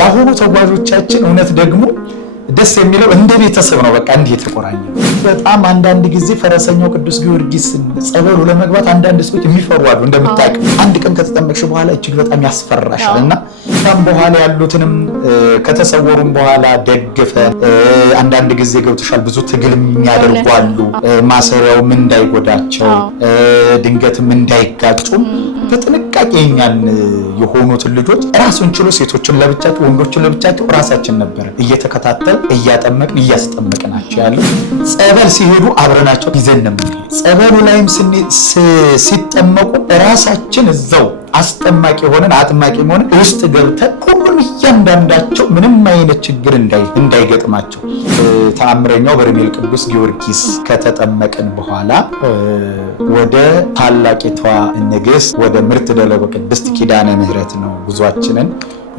ያሁኑ ተጓዦቻችን እውነት ደግሞ ደስ የሚለው እንደ ቤተሰብ ነው። በቃ እንዲህ የተቆራኘ በጣም አንዳንድ ጊዜ ፈረሰኛው ቅዱስ ጊዮርጊስ ጸበሉ ለመግባት አንዳንድ ሰዎች የሚፈሩ አሉ። እንደምታውቅ አንድ ቀን ከተጠመቅሽ በኋላ እጅግ በጣም ያስፈራሻልና ከም በኋላ ያሉትንም ከተሰወሩም በኋላ ደግፈን አንዳንድ ጊዜ ገብተሻል ብዙ ትግል የሚያደርጉ አሉ። ማሰሪያውም እንዳይጎዳቸው ድንገትም እንዳይጋጩ በጥንቃቄ እኛን የሆኑትን ልጆች ራሱን ችሎ ሴቶችን ለብቻቸው ወንዶችን ለብቻቸው ራሳችን ነበር እየተከታተል እያጠመቅን እያስጠመቅናቸው ያለው። ጸበል ሲሄዱ አብረናቸው ይዘንም ጸበሉ ላይም ሲጠመቁ ራሳችን እዛው አስጠማቂ ሆነን አጥማቂ ሆነን ውስጥ ገብተን ሁሉም እያንዳንዳቸው ምንም አይነት ችግር እንዳይገጥማቸው ተአምረኛው በርሜል ቅዱስ ጊዮርጊስ ከተጠመቅን በኋላ ወደ ታላቂቷ ንግሥት ወደ ምርት ደለጎ ቅድስት ኪዳነ ምህረት ነው ጉዟችንን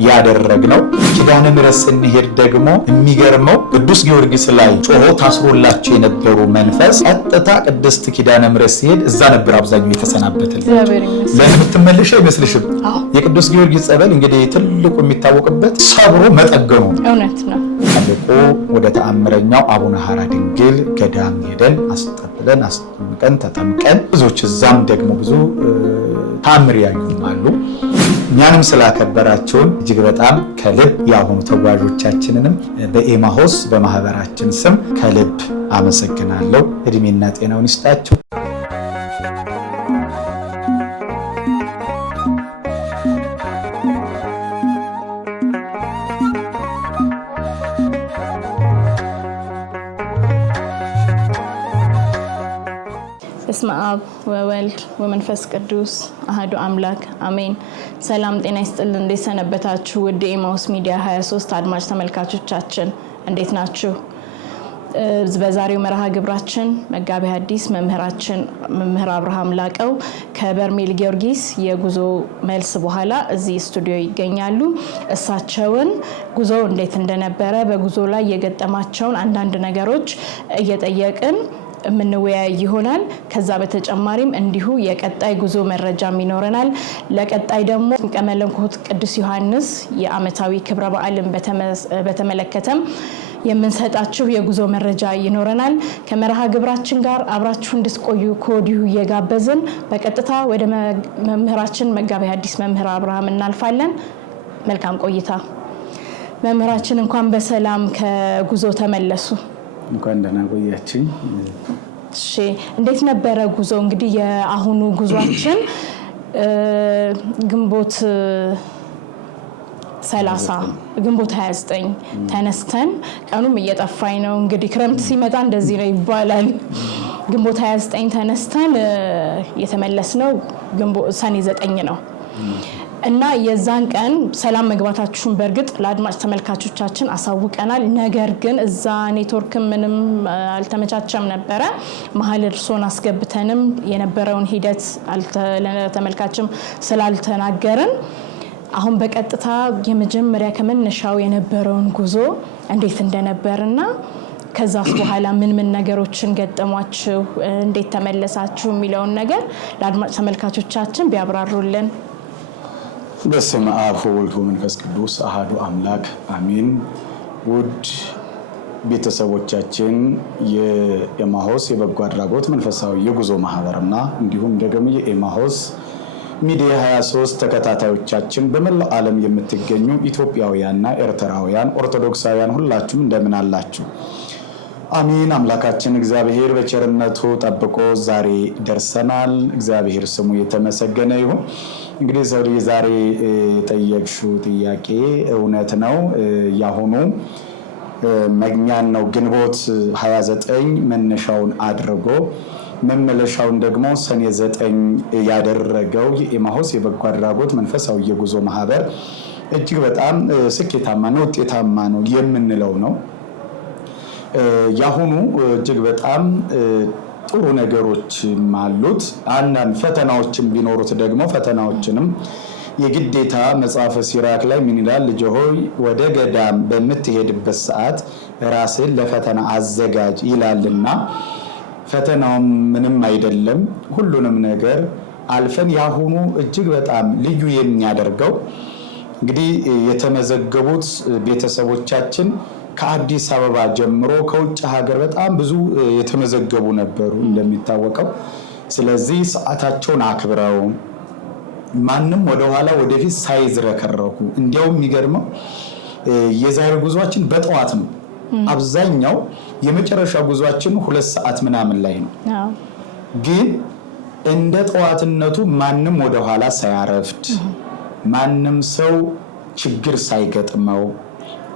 ያደረግነው። ኪዳነ ምህረት ስንሄድ ደግሞ የሚገርመው ቅዱስ ጊዮርጊስ ላይ ጮሆ ታስሮላቸው የነበሩ መንፈስ ቀጥታ ቅድስት ኪዳነ ምህረት ሲሄድ እዛ ነበር አብዛኛው የተሰናበተል። ለምን ብትመለሽ አይመስልሽም? የቅዱስ ጊዮርጊስ ጸበል እንግዲህ ትልቁ የሚታወቅበት ሰብሮ መጠገኑ እውነት ነው። አልቆ ወደ ተአምረኛው አቡነ ሐራ ድንግል ገዳም ሄደን አስጠብለን አስጠምቀን ተጠምቀን ብዙዎች እዛም ደግሞ ብዙ ታምር ያዩም አሉ። እኛንም ስላከበራቸውን እጅግ በጣም ከልብ ያሁኑ ተጓዦቻችንንም በኤማሆስ በማህበራችን ስም ከልብ አመሰግናለሁ። እድሜና ጤናውን ይስጣቸው። በስመ አብ ወወልድ ወመንፈስ ቅዱስ አሐዱ አምላክ አሜን። ሰላም ጤና ይስጥልን። እንዴት ሰነበታችሁ? ውድ ኤማሁስ ሚዲያ 23 አድማጭ ተመልካቾቻችን እንዴት ናችሁ? በዛሬው መርሃ ግብራችን መጋቤ ሐዲስ መምህር አብርሃም ላቀው ከበርሜል ጊዮርጊስ የጉዞ መልስ በኋላ እዚህ ስቱዲዮ ይገኛሉ። እሳቸውን ጉዞ እንዴት እንደነበረ በጉዞ ላይ የገጠማቸውን አንዳንድ ነገሮች እየጠየቅን የምንወያይ ይሆናል። ከዛ በተጨማሪም እንዲሁ የቀጣይ ጉዞ መረጃም ይኖረናል። ለቀጣይ ደግሞ ቀመለኮት ቅዱስ ዮሐንስ የዓመታዊ ክብረ በዓልን በተመለከተም የምንሰጣችሁ የጉዞ መረጃ ይኖረናል። ከመርሃ ግብራችን ጋር አብራችሁ እንድትቆዩ ከወዲሁ እየጋበዝን በቀጥታ ወደ መምህራችን መጋቤ ሐዲስ መምህር አብርሃም እናልፋለን። መልካም ቆይታ። መምህራችን እንኳን በሰላም ከጉዞ ተመለሱ። እንኳን ደህና ቆያችኝ። እሺ፣ እንዴት ነበረ ጉዞ? እንግዲህ የአሁኑ ጉዟችን ግንቦት 29 ተነስተን ቀኑም እየጠፋኝ ነው እንግዲህ ክረምት ሲመጣ እንደዚህ ነው ይባላል። ግንቦት 29 ተነስተን የተመለስነው ሰኔ 9 ነው እና የዛን ቀን ሰላም መግባታችሁን በእርግጥ ለአድማጭ ተመልካቾቻችን አሳውቀናል። ነገር ግን እዛ ኔትወርክ ምንም አልተመቻቸም ነበረ። መሀል እርሶን አስገብተንም የነበረውን ሂደት ለተመልካችም ስላልተናገርን አሁን በቀጥታ የመጀመሪያ ከመነሻው የነበረውን ጉዞ እንዴት እንደነበርና ከዛስ በኋላ ምን ነገሮችን ገጠሟችሁ፣ እንዴት ተመለሳችሁ የሚለውን ነገር ለአድማጭ ተመልካቾቻችን ቢያብራሩልን። በስመ አብ ወወልድ ወመንፈስ ቅዱስ አሐዱ አምላክ አሜን። ውድ ቤተሰቦቻችን የኤማሁስ የበጎ አድራጎት መንፈሳዊ የጉዞ ማህበርና እንዲሁም ደግሞ የኤማሁስ ሚዲያ 23 ተከታታዮቻችን በመላው ዓለም የምትገኙ ኢትዮጵያውያንና ኤርትራውያን ኦርቶዶክሳውያን ሁላችሁም እንደምን አላችሁ? አሜን። አምላካችን እግዚአብሔር በቸርነቱ ጠብቆ ዛሬ ደርሰናል። እግዚአብሔር ስሙ የተመሰገነ ይሁን። እንግዲህ ዛሬ የጠየቅሽው ጥያቄ እውነት ነው። ያሁኑ መግኛን ነው ግንቦት 29 መነሻውን አድርጎ መመለሻውን ደግሞ ሰኔ 9 ያደረገው የኤማሁስ የበጎ አድራጎት መንፈሳዊ የጉዞ ማህበር እጅግ በጣም ስኬታማ ነው፣ ውጤታማ ነው የምንለው ነው። ያሁኑ እጅግ በጣም ጥሩ ነገሮችም አሉት። አንዳንድ ፈተናዎችም ቢኖሩት ደግሞ ፈተናዎችንም የግዴታ መጽሐፈ ሲራክ ላይ ምን ይላል? ልጅ ሆይ ወደ ገዳም በምትሄድበት ሰዓት ራስን ለፈተና አዘጋጅ ይላልና ፈተናውም ምንም አይደለም። ሁሉንም ነገር አልፈን ያሁኑ እጅግ በጣም ልዩ የሚያደርገው እንግዲህ የተመዘገቡት ቤተሰቦቻችን ከአዲስ አበባ ጀምሮ ከውጭ ሀገር በጣም ብዙ የተመዘገቡ ነበሩ እንደሚታወቀው። ስለዚህ ሰዓታቸውን አክብረው ማንም ወደ ኋላ ወደፊት ሳይዝረከረኩ እንዲያውም የሚገርመው የዛሬ ጉዟችን በጠዋት ነው። አብዛኛው የመጨረሻ ጉዟችን 2 ሰዓት ምናምን ላይ ነው። ግን እንደ ጠዋትነቱ ማንም ወደ ኋላ ሳያረፍድ ማንም ሰው ችግር ሳይገጥመው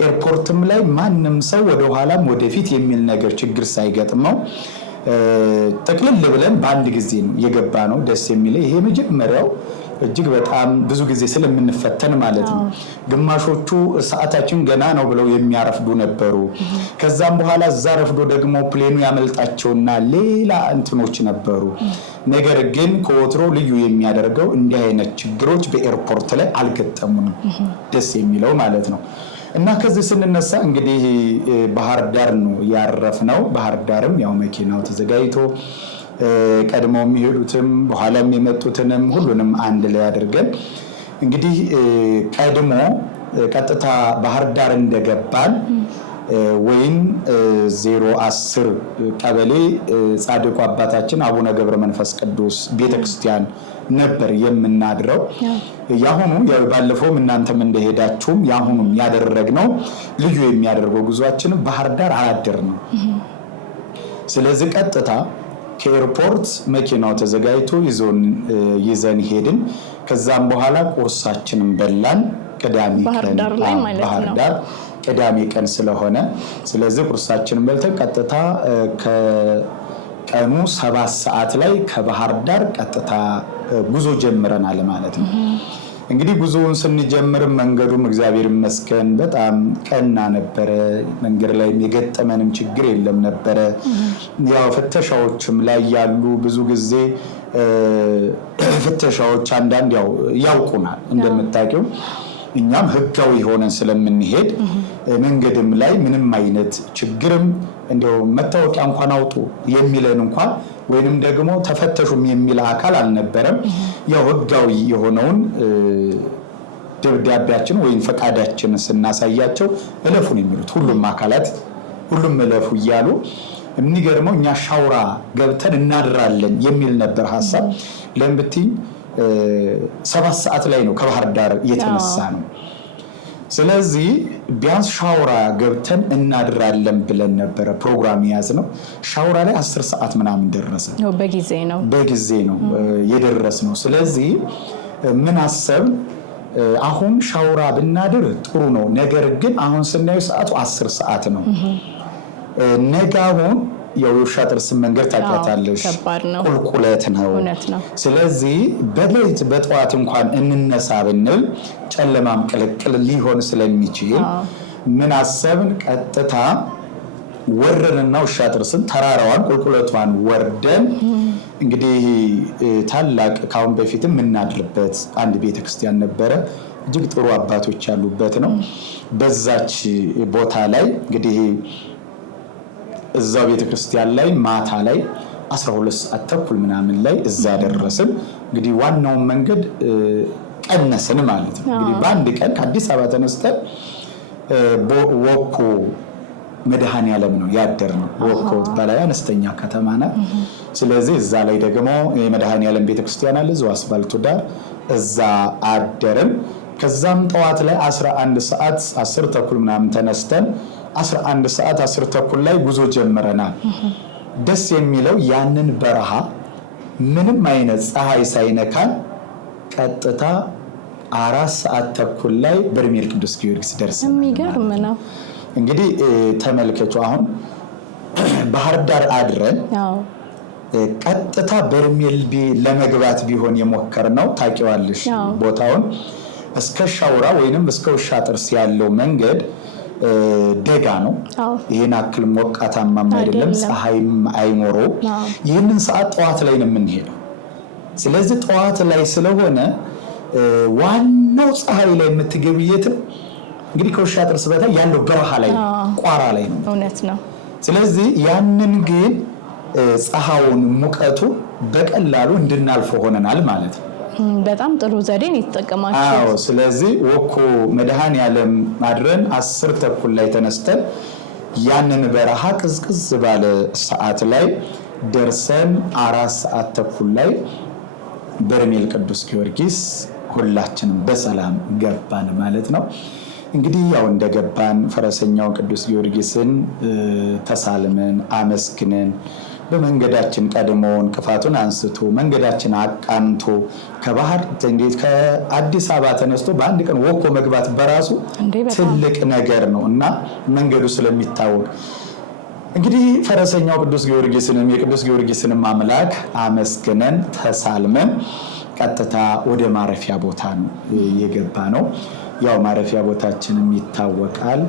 ኤርፖርትም ላይ ማንም ሰው ወደ ኋላም ወደፊት የሚል ነገር ችግር ሳይገጥመው ጠቅልል ብለን በአንድ ጊዜ ነው የገባ ነው። ደስ የሚለው ይሄ መጀመሪያው እጅግ በጣም ብዙ ጊዜ ስለምንፈተን ማለት ነው። ግማሾቹ ሰዓታችን ገና ነው ብለው የሚያረፍዱ ነበሩ። ከዛም በኋላ እዛ ረፍዶ ደግሞ ፕሌኑ ያመልጣቸውና ሌላ እንትኖች ነበሩ። ነገር ግን ከወትሮ ልዩ የሚያደርገው እንዲህ አይነት ችግሮች በኤርፖርት ላይ አልገጠሙንም። ደስ የሚለው ማለት ነው። እና ከዚህ ስንነሳ እንግዲህ ባህር ዳር ነው ያረፍነው። ባህር ዳርም ያው መኪናው ተዘጋጅቶ ቀድሞ የሚሄዱትም በኋላም የመጡትንም ሁሉንም አንድ ላይ አድርገን እንግዲህ ቀድሞ ቀጥታ ባህር ዳር እንደገባን ወይም 010 ቀበሌ ጻድቁ አባታችን አቡነ ገብረ መንፈስ ቅዱስ ቤተክርስቲያን ነበር የምናድረው። ያሁኑ ያው ባለፈውም እናንተም እንደሄዳችሁም ያሁኑም ያደረግነው ልዩ የሚያደርገው ጉዟችን ባህር ዳር አላደርንም። ስለዚህ ቀጥታ ከኤርፖርት መኪናው ተዘጋጅቶ ይዘን ሄድን። ከዛም በኋላ ቁርሳችንን በላን። ቅዳሜ ቀን ባህር ዳር ቅዳሜ ቀን ስለሆነ ስለዚህ ቁርሳችንን በልተን ቀጥታ ከቀኑ 7 ሰዓት ላይ ከባህር ዳር ቀጥታ ጉዞ ጀምረናል ማለት ነው። እንግዲህ ጉዞውን ስንጀምር መንገዱም እግዚአብሔር ይመስገን በጣም ቀና ነበረ። መንገድ ላይ የገጠመንም ችግር የለም ነበረ። ያው ፍተሻዎችም ላይ ያሉ ብዙ ጊዜ ፍተሻዎች አንዳንድ ያው ያውቁናል እንደምታውቂው። እኛም ህጋዊ ሆነን ስለምንሄድ መንገድም ላይ ምንም አይነት ችግርም እንደው መታወቂያ እንኳን አውጡ የሚለን እንኳን ወይንም ደግሞ ተፈተሹም የሚል አካል አልነበረም። ያው ህጋዊ የሆነውን ደብዳቤያችን ወይም ፈቃዳችንን ስናሳያቸው እለፉን የሚሉት ሁሉም አካላት ሁሉም እለፉ እያሉ የሚገርመው እኛ ሻውራ ገብተን እናድራለን የሚል ነበር ሐሳብ። ለምብትኝ 7 ሰዓት ላይ ነው ከባህር ዳር የተነሳ ነው። ስለዚህ ቢያንስ ሻውራ ገብተን እናድራለን ብለን ነበረ ፕሮግራም ያዝነው። ሻውራ ላይ 10 ሰዓት ምናምን ደረሰ። በጊዜ ነው የደረስነው። ስለዚህ ምን አሰብን? አሁን ሻውራ ብናድር ጥሩ ነው። ነገር ግን አሁን ስናየው ሰዓቱ 10 ሰዓት ነው። ነጋውን የውሻ ጥርስ መንገድ ታውቂያታለሽ፣ ቁልቁለት ነው። ስለዚህ በሌሊት በጠዋት እንኳን እንነሳ ብንል ጨለማም ቅልቅል ሊሆን ስለሚችል ምን አሰብን? ቀጥታ ወረንና ውሻ ጥርስን ተራራዋን ቁልቁለቷን ወርደን እንግዲህ ታላቅ ካሁን በፊትም የምናድርበት አንድ ቤተክርስቲያን ነበረ። እጅግ ጥሩ አባቶች ያሉበት ነው። በዛች ቦታ ላይ እንግዲህ እዛው ቤተክርስቲያን ላይ ማታ ላይ 12 ሰዓት ተኩል ምናምን ላይ እዛ ደረስን። እንግዲህ ዋናውን መንገድ ቀነስን ማለት ነው። እንግዲህ በአንድ ቀን ከአዲስ አበባ ተነስተን ወኮ መድኃኔዓለም ነው ያደርነው። ወኮ ባላይ አነስተኛ ከተማ ናት። ስለዚህ እዛ ላይ ደግሞ የመድኃኔዓለም ቤተክርስቲያን አለ እዛው አስፋልቱ ዳር እዛ አደርን። ከዛም ጠዋት ላይ 11 ሰዓት 10 ተኩል ምናምን ተነስተን 11 ሰዓት 10 ተኩል ላይ ጉዞ ጀምረናል። ደስ የሚለው ያንን በረሃ ምንም አይነት ፀሐይ ሳይነካን ቀጥታ 4 ሰዓት ተኩል ላይ በርሜል ቅዱስ ጊዮርጊስ ደርሰናል። የሚገርም ነው። እንግዲህ ተመልከቱ። አሁን ባህር ዳር አድረን ቀጥታ በርሜል ለመግባት ቢሆን የሞከርነው ታውቂዋለሽ ቦታውን እስከ ሻውራ ወይንም እስከ ውሻ ጥርስ ያለው መንገድ ደጋ ነው። ይሄን አክል ሞቃታማም አይደለም፣ ፀሐይም አይኖረው። ይህንን ሰዓት ጠዋት ላይ ነው የምንሄደው። ስለዚህ ጠዋት ላይ ስለሆነ ዋናው ፀሐይ ላይ የምትገቢየትም እንግዲህ ከውሻ ጥርስ በታይ ያለው በረሃ ላይ ቋራ ላይ ነው። እውነት ነው። ስለዚህ ያንን ግን ፀሐዩን ሙቀቱ በቀላሉ እንድናልፈው ሆነናል ማለት ነው። በጣም ጥሩ ዘዴን የተጠቀማችሁ። አዎ ስለዚህ ወኮ መድኃኔዓለም አድረን 10 ተኩል ላይ ተነስተን ያንን በረሃ ቅዝቅዝ ባለ ሰዓት ላይ ደርሰን 4 ሰዓት ተኩል ላይ በርሜል ቅዱስ ጊዮርጊስ ሁላችንም በሰላም ገባን ማለት ነው። እንግዲህ ያው እንደገባን ፈረሰኛው ቅዱስ ጊዮርጊስን ተሳልመን አመስግነን በመንገዳችን ቀድሞውን ክፋቱን አንስቶ መንገዳችን አቃንቶ ከባህር እንዴት ከአዲስ አበባ ተነስቶ በአንድ ቀን ወኮ መግባት በራሱ ትልቅ ነገር ነውና መንገዱ ስለሚታወቅ እንግዲህ ፈረሰኛው ቅዱስ ጊዮርጊስንም የቅዱስ ጊዮርጊስንም አምላክ አመስግነን ተሳልመን ቀጥታ ወደ ማረፊያ ቦታ ነው የገባ ነው። ያው ማረፊያ ቦታችንም ይታወቃል።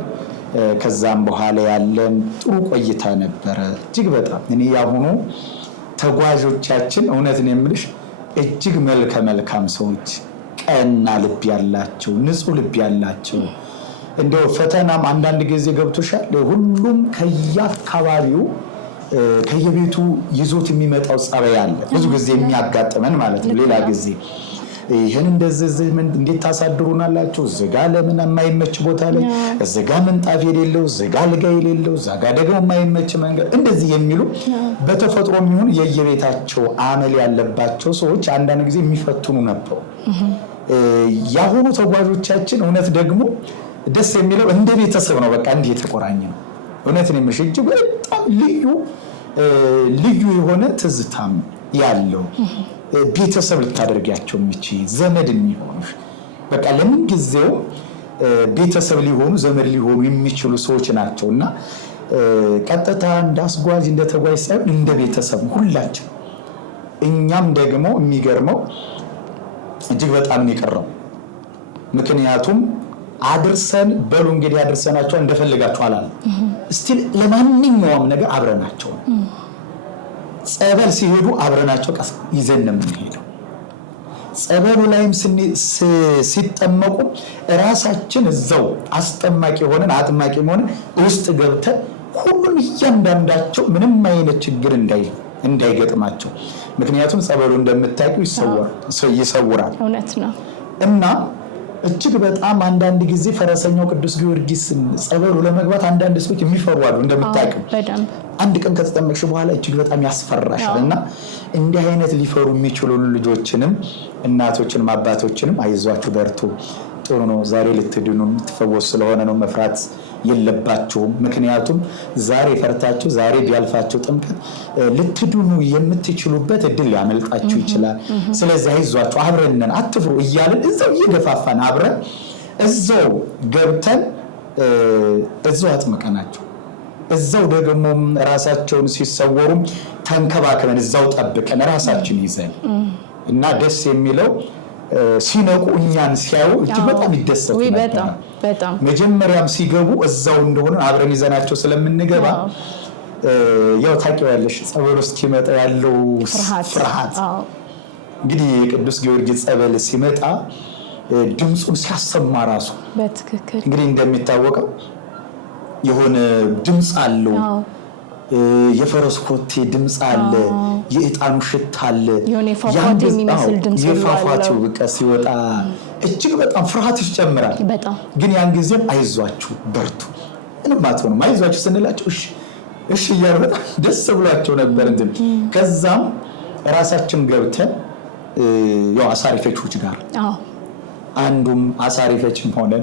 ከዛም በኋላ ያለን ጥሩ ቆይታ ነበረ። እጅግ በጣም እኔ ያሁኑ ተጓዦቻችን እውነትን የምልሽ እጅግ መልካም ሰዎች፣ ቀና ልብ ያላቸው፣ ንጹህ ልብ ያላቸው እንደው ፈተናም አንዳንድ ጊዜ ገብቶሻል። ሁሉም ከየአካባቢው ከየቤቱ ይዞት የሚመጣው ጸባይ አለ። ብዙ ጊዜ የሚያጋጥመን ማለት ነው። ሌላ ጊዜ ይሄን እንደዚህ እንዴት ታሳድሩናላችሁ? እዚህ ጋር ለምን የማይመች ቦታ ላይ፣ እዚህ ጋር ምንጣፍ የሌለው፣ እዚህ ጋር አልጋ የሌለው፣ እዛ ጋር ደግሞ የማይመች መንገድ፣ እንደዚህ የሚሉ በተፈጥሮ የሚሆን የየቤታቸው አመል ያለባቸው ሰዎች አንዳንድ ጊዜ የሚፈትኑ ነበሩ። ያሁኑ ተጓዦቻችን እውነት ደግሞ ደስ የሚለው እንደ ቤተሰብ ነው። በቃ እንዲህ የተቆራኘ ነው። እውነት ነው የምልሽ እጅግ በጣም ልዩ የሆነ ትዝታም ያለው ቤተሰብ ልታደርጋቸው የሚችል ዘመድ የሚሆኑ በቃ ለምን ጊዜው ቤተሰብ ሊሆኑ ዘመድ ሊሆኑ የሚችሉ ሰዎች ናቸውና ቀጥታ እንዳስጓዥ እንደተጓዥ ሳይሆን እንደ ቤተሰብ ሁላችን። እኛም ደግሞ የሚገርመው እጅግ በጣም ነው የቀረው። ምክንያቱም አድርሰን በሉ እንግዲህ አድርሰናቸው እንደፈለጋቸው አላለ። እስቲል ለማንኛውም ነገር አብረናቸው ጸበል ሲሄዱ አብረናቸው ቀስ ይዘን ነው የምንሄደው። ጸበሉ ላይም ሲጠመቁ ራሳችን እዛው አስጠማቂ ሆነን አጥማቂ ሆነን ውስጥ ገብተን ሁሉም እያንዳንዳቸው ምንም አይነት ችግር እንዳይገጥማቸው። ምክንያቱም ጸበሉ እንደምታውቁ ይሰውራል። እውነት ነው እና እጅግ በጣም አንዳንድ ጊዜ ፈረሰኛው ቅዱስ ጊዮርጊስ ጸበሉ ለመግባት አንዳንድ ሰዎች የሚፈሩ አሉ። እንደምታውቁ አንድ ቀን ከተጠመቅሽ በኋላ እጅግ በጣም ያስፈራሻል። እና እንዲህ አይነት ሊፈሩ የሚችሉ ልጆችንም እናቶችንም አባቶችንም አይዟችሁ በርቱ፣ ጥሩ ነው፣ ዛሬ ልትድኑ ልትፈወሱ ስለሆነ ነው፣ መፍራት የለባችሁም። ምክንያቱም ዛሬ ፈርታችሁ ዛሬ ቢያልፋችሁ ጥምቀት ልትድኑ የምትችሉበት እድል ሊያመልጣችሁ ይችላል። ስለዚህ አይዟችሁ አብረን ነን አትፍሩ እያልን እዛው እየገፋፋን አብረን እዛው ገብተን እዛው አጥምቀናቸው እዛው ደግሞ ራሳቸውን ሲሰወሩም ተንከባክበን እዛው ጠብቀን ራሳችን ይዘን እና ደስ የሚለው ሲነቁ እኛን ሲያዩ እጅግ በጣም ይደሰቱ ነበር። መጀመሪያም ሲገቡ እዛው እንደሆነ አብረን ይዘናቸው ስለምንገባ ያው ታውቂዋለሽ ጸበል እስኪመጣ ያለው ፍርሃት እንግዲህ የቅዱስ ጊዮርጊስ ጸበል ሲመጣ ድምፁን ሲያሰማ ራሱ በትክክል እንግዲህ እንደሚታወቀው የሆነ ድምፅ አለው። የፈረስ ኮቴ ድምፅ አለ፣ የእጣኑ ሽታ አለ፣ የፏፏቴ የሚመስል ድምፅ አለ። የፏፏቴው በቃ ሲወጣ እጅግ በጣም ፍርሃት ይጨምራል። ግን ያን ጊዜም አይዟችሁ በርቱ ምንም አትሆኑም አይዟችሁ ስንላቸው እሺ እያሉ በጣም ደስ ብሏቸው ነበር። ከዛም ራሳችን ገብተን ያው አሳሪፈቾች ጋር አንዱም አሳሪፈችም ሆነን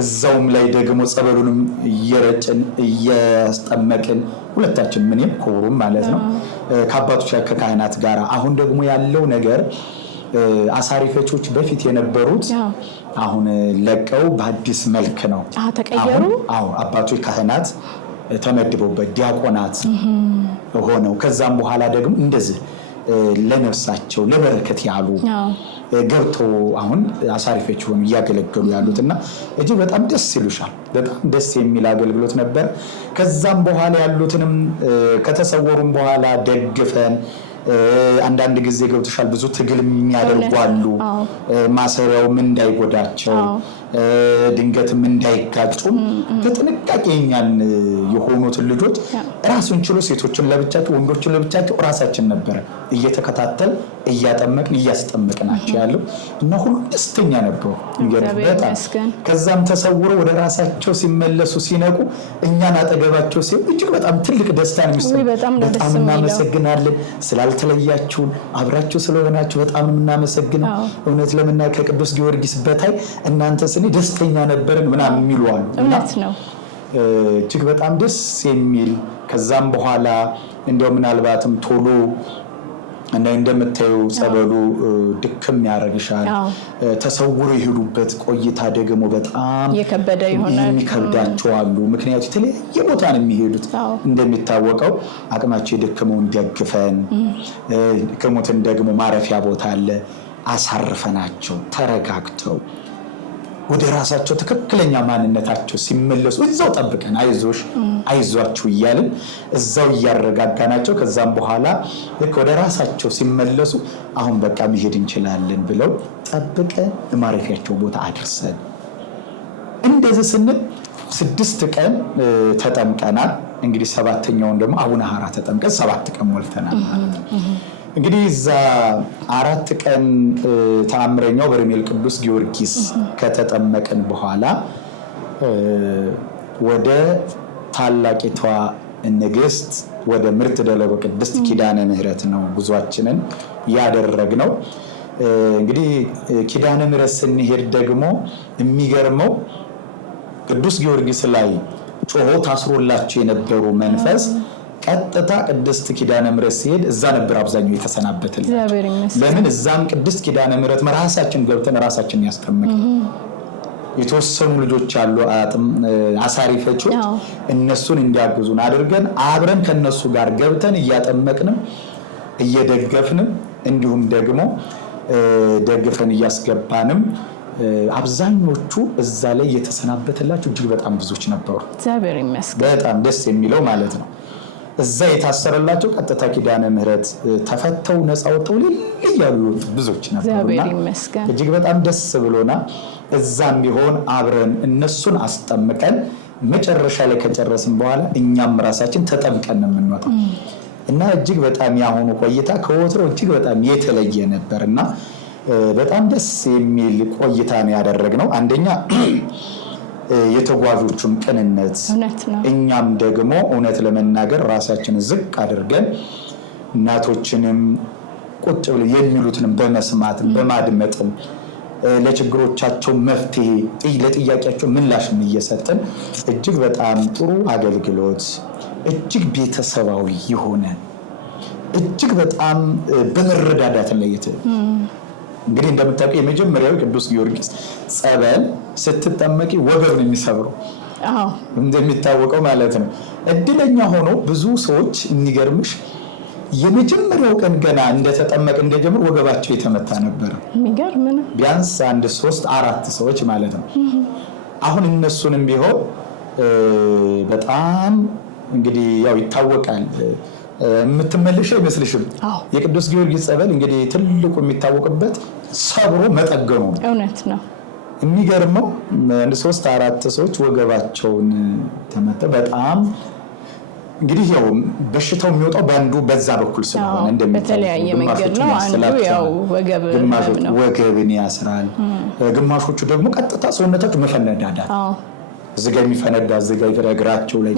እዛውም ላይ ደግሞ ጸበሉንም እየረጭን እያስጠመቅን ሁለታችን ምንም ኮሩም ማለት ነው ከአባቶች ከካህናት ጋር። አሁን ደግሞ ያለው ነገር አሳሪፈቾች በፊት የነበሩት አሁን ለቀው በአዲስ መልክ ነው ተቀየሩ። አባቶች ካህናት ተመድበውበት ዲያቆናት ሆነው ከዛም በኋላ ደግሞ እንደዚህ ለነፍሳቸው ለበረከት ያሉ ገብተው አሁን አሳሪፈች ሆኑ እያገለገሉ ያሉትና እጅግ በጣም ደስ ይሉሻል። በጣም ደስ የሚል አገልግሎት ነበር። ከዛም በኋላ ያሉትንም ከተሰወሩም በኋላ ደግፈን አንዳንድ ጊዜ ገብተሻል ብዙ ትግል የሚያደርጉ አሉ። ማሰሪያውም እንዳይጎዳቸው ድንገትም እንዳይጋጩ በጥንቃቄ እኛን የሆኑትን ልጆች ራሱን ችሎ ሴቶችን ለብቻቸው ወንዶችን ለብቻቸው ራሳችን ነበር እየተከታተል እያጠመቅን እያስጠመቅናቸው ያለው እና ሁሉ ደስተኛ ነበሩ። በጣም ከዛም ተሰውረው ወደ ራሳቸው ሲመለሱ ሲነቁ እኛን አጠገባቸው ሲሆን እጅግ በጣም ትልቅ ደስታ ነው የሚሰማው። በጣም እናመሰግናለን ስላልተለያችሁን አብራችሁ ስለሆናችሁ በጣም እናመሰግናለን። እውነት ለምናገር ከቅዱስ ጊዮርጊስ በታይ እናንተ ስኒ ደስተኛ ነበርን ምናምን የሚሉ አሉ። እውነት ነው። እጅግ በጣም ደስ የሚል ከዛም በኋላ እንደው ምናልባትም ቶሎ እና እንደምታዩ ጸበሉ ድክም ያረግሻል። ተሰውሮ የሄዱበት ቆይታ ደግሞ በጣም የከበደ ይሆናል። የሚከብዳቸው አሉ። ምክንያቱም የተለያየ ቦታ ነው የሚሄዱት። እንደሚታወቀው አቅማቸው የደከመውን ደግፈን ከሞትን ደግሞ ማረፊያ ቦታ አለ አሳርፈናቸው ተረጋግተው ወደ ራሳቸው ትክክለኛ ማንነታቸው ሲመለሱ እዛው ጠብቀን አይዞሽ አይዟችሁ እያልን እዛው እያረጋጋናቸው ከዛም በኋላ ልክ ወደ ራሳቸው ሲመለሱ አሁን በቃ መሄድ እንችላለን ብለው ጠብቀን ማረፊያቸው ቦታ አድርሰን እንደዚህ ስንል 6 ቀን ተጠምቀናል። እንግዲህ 7ኛውን ደግሞ አቡነ ሐራ ተጠምቀን 7 ቀን ሞልተናል ማለት ነው። እንግዲህ እዛ 4 ቀን ተአምረኛው በርሜል ቅዱስ ጊዮርጊስ ከተጠመቀን በኋላ ወደ ታላቂቷ ንግስት ወደ ምርት ደለጎ ቅድስት ኪዳነ ምህረት ነው ጉዟችንን ያደረግነው። እንግዲህ ኪዳነ ምህረት ስንሄድ ደግሞ የሚገርመው ቅዱስ ጊዮርጊስ ላይ ጮሆ ታስሮላቸው የነበሩ መንፈስ ቀጥታ ቅድስት ኪዳነ ምህረት ሲሄድ እዛ ነበር አብዛኛው የተሰናበተላቸው። ለምን እዛም ቅድስት ኪዳነ ምህረት ራሳችን ገብተን ራሳችን ያስጠመቅ የተወሰኑ ልጆች አሉ አሳሪ ፈቾች እነሱን እንዲያግዙን አድርገን አብረን ከነሱ ጋር ገብተን እያጠመቅንም እየደገፍንም እንዲሁም ደግሞ ደግፈን እያስገባንም አብዛኞቹ እዛ ላይ የተሰናበተላቸው እጅግ በጣም ብዙዎች ነበሩ። እግዚአብሔር ይመስገን። በጣም ደስ የሚለው ማለት ነው እዛ የታሰረላቸው ቀጥታ ኪዳነ ምህረት ተፈተው ነፃ ወጥተው ይያሉ ብዙዎች ነበሩና እጅግ በጣም ደስ ብሎና እዛም ቢሆን አብረን እነሱን አስጠምቀን መጨረሻ ላይ ከጨረስን በኋላ እኛም ራሳችን ተጠምቀን ነው የምንወጣው እና እጅግ በጣም ያሁኑ ቆይታ ከወትሮ እጅግ በጣም የተለየ ነበርና በጣም ደስ የሚል ቆይታ ነው ያደረግነው። አንደኛ የተጓዦቹን ቅንነት እኛም ደግሞ እውነት ለመናገር ራሳችንን ዝቅ አድርገን እናቶችንም ቁጭ ብለው የሚሉትንም በመስማትም በማድመጥም ለችግሮቻቸው መፍትሄ ለጥያቄያቸው ምላሽም እየሰጠን እጅግ በጣም ጥሩ አገልግሎት እጅግ ቤተሰባዊ የሆነ እጅግ በጣም በመረዳዳት ላይ እንግዲህ እንደምታውቁ የመጀመሪያው ቅዱስ ጊዮርጊስ ጸበል ስትጠመቂ ወገብ ነው የሚሰብረው እንደሚታወቀው ማለት ነው። እድለኛ ሆኖ ብዙ ሰዎች የሚገርምሽ የመጀመሪያው ቀን ገና እንደተጠመቀ እንደጀመሩ ወገባቸው የተመታ ነበር። የሚገርም ነው። ቢያንስ 1 3 4 ሰዎች ማለት ነው። አሁን እነሱንም ቢሆን በጣም እንግዲህ ያው ይታወቃል የምትመለሽ አይመስልሽም? የቅዱስ ጊዮርጊስ ጸበል እንግዲህ ትልቁ የሚታወቅበት ሰብሮ መጠገኑ ነው። እውነት ነው። የሚገርመው 3 4 ሰዎች ወገባቸውን ተመተ። በጣም እንግዲህ ያው በሽታው የሚወጣው በአንዱ በዛ በኩል ስለሆነ በተለያየ መንገድ ነው። አንዱ ያው ወገብን ያስራል፣ ግማሾቹ ደግሞ ቀጥታ ሰውነታቸው መፈነዳዳት እዚጋ የሚፈነዳ እዚጋ እግራቸው ላይ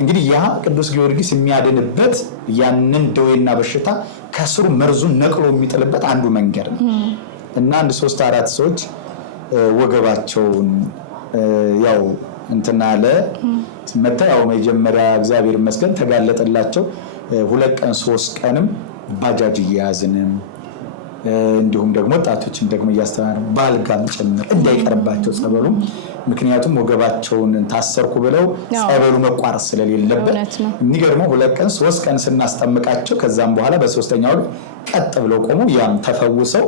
እንግዲህ ያ ቅዱስ ጊዮርጊስ የሚያድንበት ያንን ደዌና በሽታ ከስሩ መርዙን ነቅሎ የሚጥልበት አንዱ መንገድ ነው እና 1 3 4 ሰዎች ወገባቸውን ያው እንትናለ መጣ። ያው መጀመሪያ እግዚአብሔር ይመስገን ተጋለጠላቸው። 2 ቀን 3 ቀንም ባጃጅ እያያዝንም እንዲሁም ደግሞ ወጣቶችን ደግሞ እያስተማሩ ባልጋም ጭምር እንዳይቀርባቸው ጸበሉ ምክንያቱም ወገባቸውን ታሰርኩ ብለው ጸበሉ መቋረጥ ስለሌለበት የሚገርመው 2 ቀን 3 ቀን ስናስጠምቃቸው ከዛም በኋላ በ3ኛው ቀጥ ብለው ቆሙ። ያም ተፈውሰው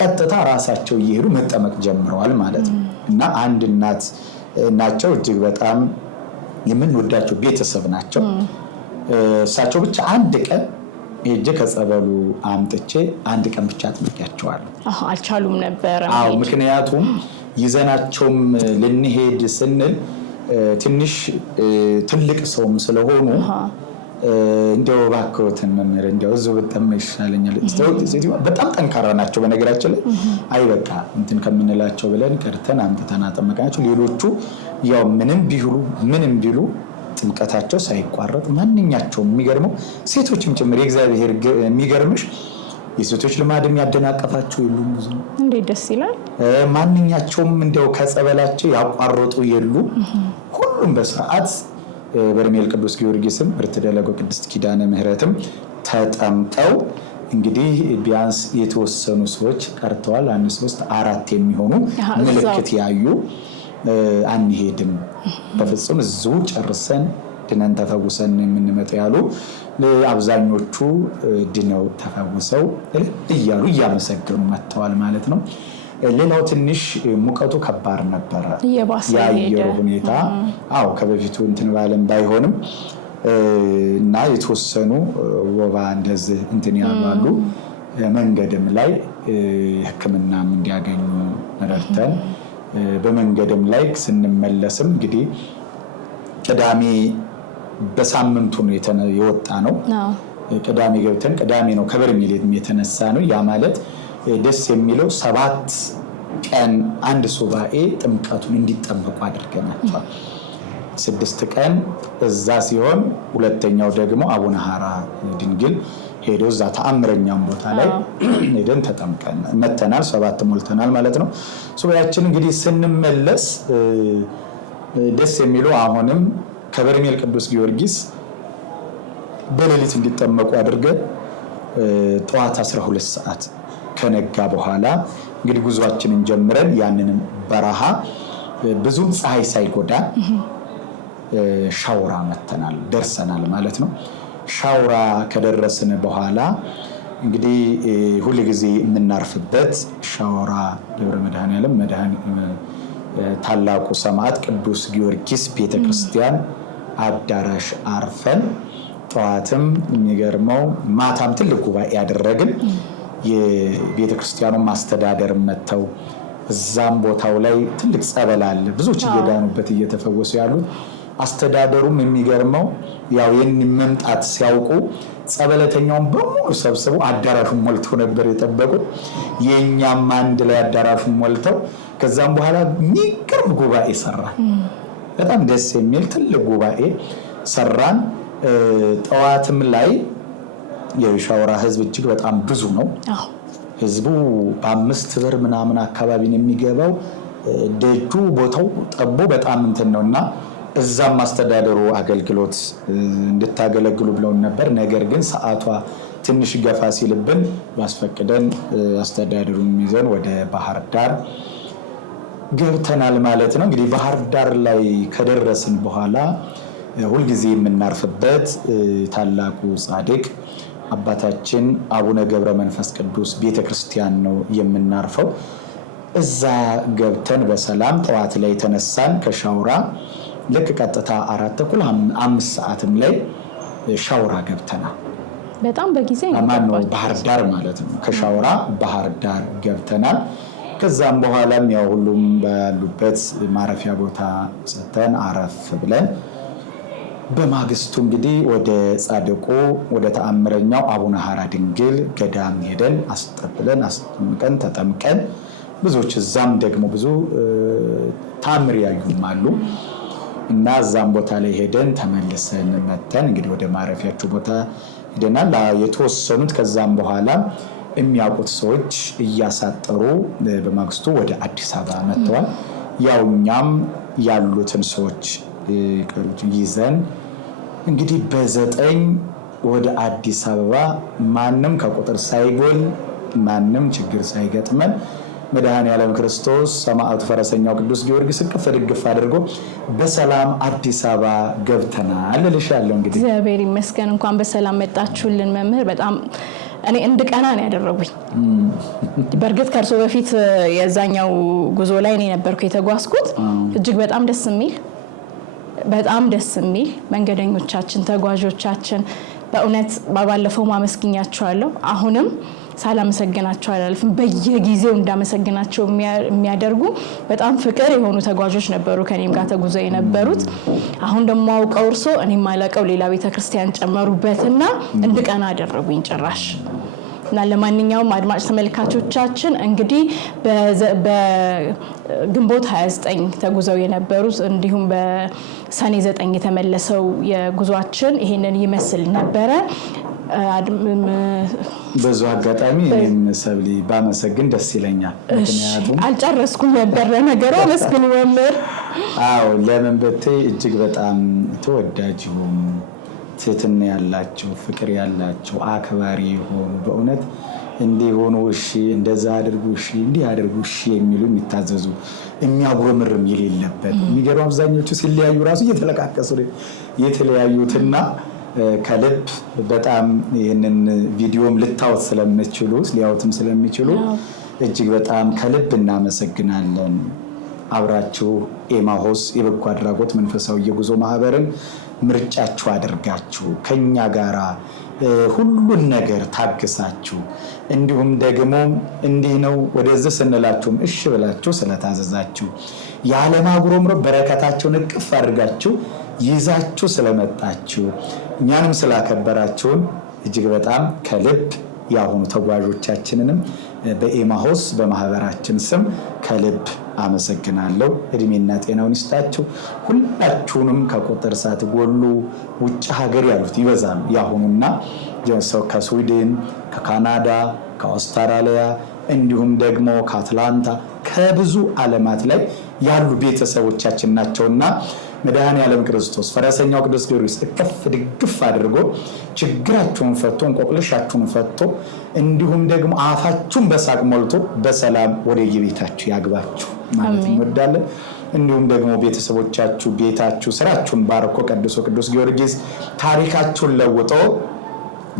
ቀጥታ ራሳቸው እየሄዱ መጠመቅ ጀምረዋል ማለት ነው እና አንድ እናት ናቸው። እጅግ በጣም የምንወዳቸው ቤተሰብ ናቸው። እሳቸው ብቻ አንድ ቀን እጄ ከጸበሉ አምጥቼ አንድ ቀን ብቻ አጥምቄያቸዋለሁ። አልቻሉም ነበር። ምክንያቱም ይዘናቸውም ልንሄድ ስንል ትንሽ ትልቅ ሰውም ስለሆኑ እንደው ባክዎትን መምህር እንደው እዚሁ በጣም ይሻለኛል በጣም ጠንካራ ናቸው በነገራችን ላይ አይ በቃ እንትን ከምንላቸው ብለን ቀርተን አምጥተን አጠመቅናቸው ሌሎቹ ያው ምንም ቢሉ ጥምቀታቸው ሳይቋረጥ ማንኛቸውም የሚገርመው ሴቶችም ጭምር የእግዚአብሔር የሚገርምሽ የሴቶች ልማድም ያደናቀፋቸው የሉም ብዙ እንዴት ደስ ይላል ማንኛቸውም እንደው ከጸበላቸው ያቋረጡ የሉ ሁሉም በስርዓት በርሜል ቅዱስ ጊዮርጊስም ብርትደለጎ ቅድስት ኪዳነ ምህረትም ተጠምቀው እንግዲህ ቢያንስ የተወሰኑ ሰዎች ቀርተዋል 1 3 4 የሚሆኑ ምልክት ያዩ አንሄድም በፍጹም እዚሁ ጨርሰን ድነን ተፈውሰን የምንመጣው ያሉ አብዛኞቹ ድነው ተፈውሰው እያሉ እያመሰገኑ መጥተዋል ማለት ነው ሌላው ትንሽ ሙቀቱ ከባድ ነበር የአየሩ ሁኔታ አው ከበፊቱ እንትን ባለም ባይሆንም እና የተወሰኑ ወባ እንደዚህ እንትን ያሉ መንገድም ላይ ሕክምናም እንዲያገኙ ረድተን በመንገድም ላይ ስንመለስም እንግዲህ ቅዳሜ በሳምንቱ ነው የወጣ ነው ቅዳሜ ገብተን ቅዳሜ ነው ከበርሜል የተነሳ ነው ያ ማለት ደስ የሚለው 7 ቀን አንድ ሱባኤ ጥምቀቱን እንዲጠመቁ አድርገናቸዋል 6 ቀን እዛ ሲሆን ሁለተኛው ደግሞ አቡነ ሐራ ድንግል ሄዶ እዛ ተአምረኛም ቦታ ላይ ሄደን ተጠምቀን መተናል 7 ሞልተናል ማለት ነው ሱባኤያችን እንግዲህ ስንመለስ ደስ የሚለው አሁንም ከበርሜል ቅዱስ ጊዮርጊስ በሌሊት እንዲጠመቁ አድርገን ጠዋት 12 ሰዓት ከነጋ በኋላ እንግዲህ ጉዟችንን ጀምረን ያንንም በረሃ ብዙም ፀሐይ ሳይጎዳ ሻውራ መተናል ደርሰናል ማለት ነው ሻውራ ከደረስን በኋላ እንግዲህ ሁሉ ጊዜ የምናርፍበት ሻውራ ደብረ መድኃኔዓለም ታላቁ ሰማዕት ቅዱስ ጊዮርጊስ ቤተክርስቲያን አዳራሽ አርፈን ጠዋትም የሚገርመው ማታም ትልቅ ጉባኤ ያደረግን የቤተክርስቲያኑ ማስተዳደር መተው እዛም ቦታው ላይ ትልቅ ጸበል አለ ብዙዎች እየዳኑበት እየተፈወሱ ያሉት አስተዳደሩም የሚገርመው ያው መምጣት ሲያውቁ ጸበለተኛውን በሙሉ ሰብስበው አዳራሹን ሞልተው ነበር የጠበቁት የኛም አንድ ላይ አዳራሹን ሞልተው ከዛም በኋላ የሚገርም ጉባኤ ሰራን በጣም ደስ የሚል ትልቅ ጉባኤ ሰራን ጠዋትም ላይ የሻውራ ህዝብ እጅግ በጣም ብዙ ነው ህዝቡ በ5 ብር ምናምን አካባቢ ነው የሚገባው ደጁ ቦታው ጠቦ በጣም እንትን ነውና እዛም አስተዳደሩ አገልግሎት እንድታገለግሉ ብለው ነበር ነገር ግን ሰዓቷ ትንሽ ገፋ ሲልብን ያስፈቅደን አስተዳደሩን ይዘን ወደ ባህር ዳር ገብተናል ማለት ነው እንግዲህ ባህር ዳር ላይ ከደረስን በኋላ ሁልጊዜ የምናርፍበት ታላቁ ጻድቅ አባታችን አቡነ ገብረ መንፈስ ቅዱስ ቤተክርስቲያን ነው የምናርፈው እዛ ገብተን በሰላም ጠዋት ላይ ተነሳን ከሻውራ ልክ ቀጥታ 4:45 ሰዓትም ላይ ሻውራ ገብተናል በጣም በጊዜ ነው ባህር ዳር ማለት ነው ከሻውራ ባህር ዳር ገብተናል ከዛም በኋላም ያው ሁሉም ባሉበት ማረፊያ ቦታ ሰተን አረፍ ብለን በማግስቱ እንግዲህ ወደ ጻድቁ ወደ ተአምረኛው አቡነ ሐራ ድንግል ገዳም ሄደን አስጠብለን አስጠምቀን ተጠምቀን ብዙዎች እዛም ደግሞ ብዙ ታምር ያዩም አሉ እና እዛም ቦታ ላይ ሄደን ተመልሰን መተን እንግዲህ ወደ ማረፊያቸው ቦታ ሄደናል የተወሰኑት ከዛም በኋላ የሚያውቁት ሰዎች እያሳጠሩ በማግስቱ ወደ አዲስ አበባ መጥተዋል ያውኛም ያሉትን ሰዎች ይዘን እንግዲህ በ9 ወደ አዲስ አበባ ማንም ከቁጥር ሳይጎል ማንም ችግር ሳይገጥመን መድኃኔዓለም ክርስቶስ ሰማዕቱ ፈረሰኛው ቅዱስ ጊዮርጊስ እቅፍ ድግፍ አድርጎ በሰላም አዲስ አበባ ገብተናል እልሻለሁ እንግዲህ እግዚአብሔር ይመስገን እንኳን በሰላም መጣችሁልን መምህር በጣም እኔ እንድቀና ነው ያደረጉኝ በርግጥ ከርሶ በፊት የዛኛው ጉዞ ላይ እኔ ነበርኩ የተጓዝኩት እጅግ በጣም ደስ የሚል መንገደኞቻችን ተጓዦቻችን በእውነት ባለፈው ማመስግኛቸዋለሁ አሁንም ሳላመሰግናቸው አላልፍም። በየጊዜው እንዳመሰግናቸው የሚያደርጉ በጣም ፍቅር የሆኑ ተጓዦች ነበሩ ከኔም ጋር ተጉዘው የነበሩት። አሁን ደግሞ አውቀው እርሶ እኔም ማለቀው ሌላ ቤተክርስቲያን ጨመሩበትና እንድቀና አደረጉኝ ጭራሽ። እና ለማንኛውም አድማጭ ተመልካቾቻችን እንግዲህ በግንቦት 29 ተጉዘው የነበሩት እንዲሁም በሰኔ 9 የተመለሰው የጉዟችን ይሄንን ይመስል ነበረ። በዙ አጋጣሚ ሰብሊ ባመሰግን ደስ ይለኛል። ምክንያቱም አልጨረስኩም ነበር ነገሩ። መስግኑ መምህር። አዎ ለምን በተይ እጅግ በጣም ተወዳጅ ሆኑ፣ ትህትና ያላቸው፣ ፍቅር ያላቸው፣ አክባሪ ሆኑ። በእውነት እንዲህ ሆኖ እሺ እንደዛ አድርጉ እሺ እንዲህ አድርጉ እሺ የሚሉ የሚታዘዙ የሚያጉረምርም የሌለበት የሚገርም አብዛኞቹ ሲለያዩ ራሱ እየተለቃቀሱ የተለያዩትና ከልብ በጣም ይህንን ቪዲዮም ልታዩት ስለምትችሉ ሊያዩትም ስለሚችሉ እጅግ በጣም ከልብ እናመሰግናለን። አብራችሁ ኤማሆስ የበጎ አድራጎት መንፈሳዊ የጉዞ ማህበርን ምርጫችሁ አድርጋችሁ ከኛ ጋራ ሁሉን ነገር ታግሳችሁ እንዲሁም ደግሞ እንዲህ ነው ወደዚህ ስንላችሁም እሺ ብላችሁ ስለታዘዛችሁ ያለማጉረምረም በረከታችሁን እቅፍ አድርጋችሁ ይዛችሁ ስለመጣችሁ እኛንም ስላከበራችሁን እጅግ በጣም ከልብ ያሁኑ ተጓዦቻችንንም በኤማሆስ በማህበራችን ስም ከልብ አመሰግናለሁ። እድሜና ጤናውን ይስጣችሁ። ሁላችሁንም ከቁጥር ሳትጎሉ ውጭ ሀገር ያሉት ይበዛሉ። ያሁኑና ሰው ከስዊድን፣ ከካናዳ፣ ከአውስትራሊያ እንዲሁም ደግሞ ከአትላንታ ከብዙ ዓለማት ላይ ያሉ ቤተሰቦቻችን ናቸውና መድኃኔዓለም ክርስቶስ ፈረሰኛው ቅዱስ ጊዮርጊስ እቅፍ ድግፍ አድርጎ ችግራችሁን ፈቶ እንቆቅልሻችሁን ፈቶ እንዲሁም ደግሞ አፋችሁን በሳቅ ሞልቶ በሰላም ወደ የቤታችሁ ያግባችሁ ማለት እንወዳለን። እንዲሁም ደግሞ ቤተሰቦቻችሁ፣ ቤታችሁ፣ ስራችሁን ባርኮ ቀድሶ ቅዱስ ጊዮርጊስ ታሪካችሁን ለውጦ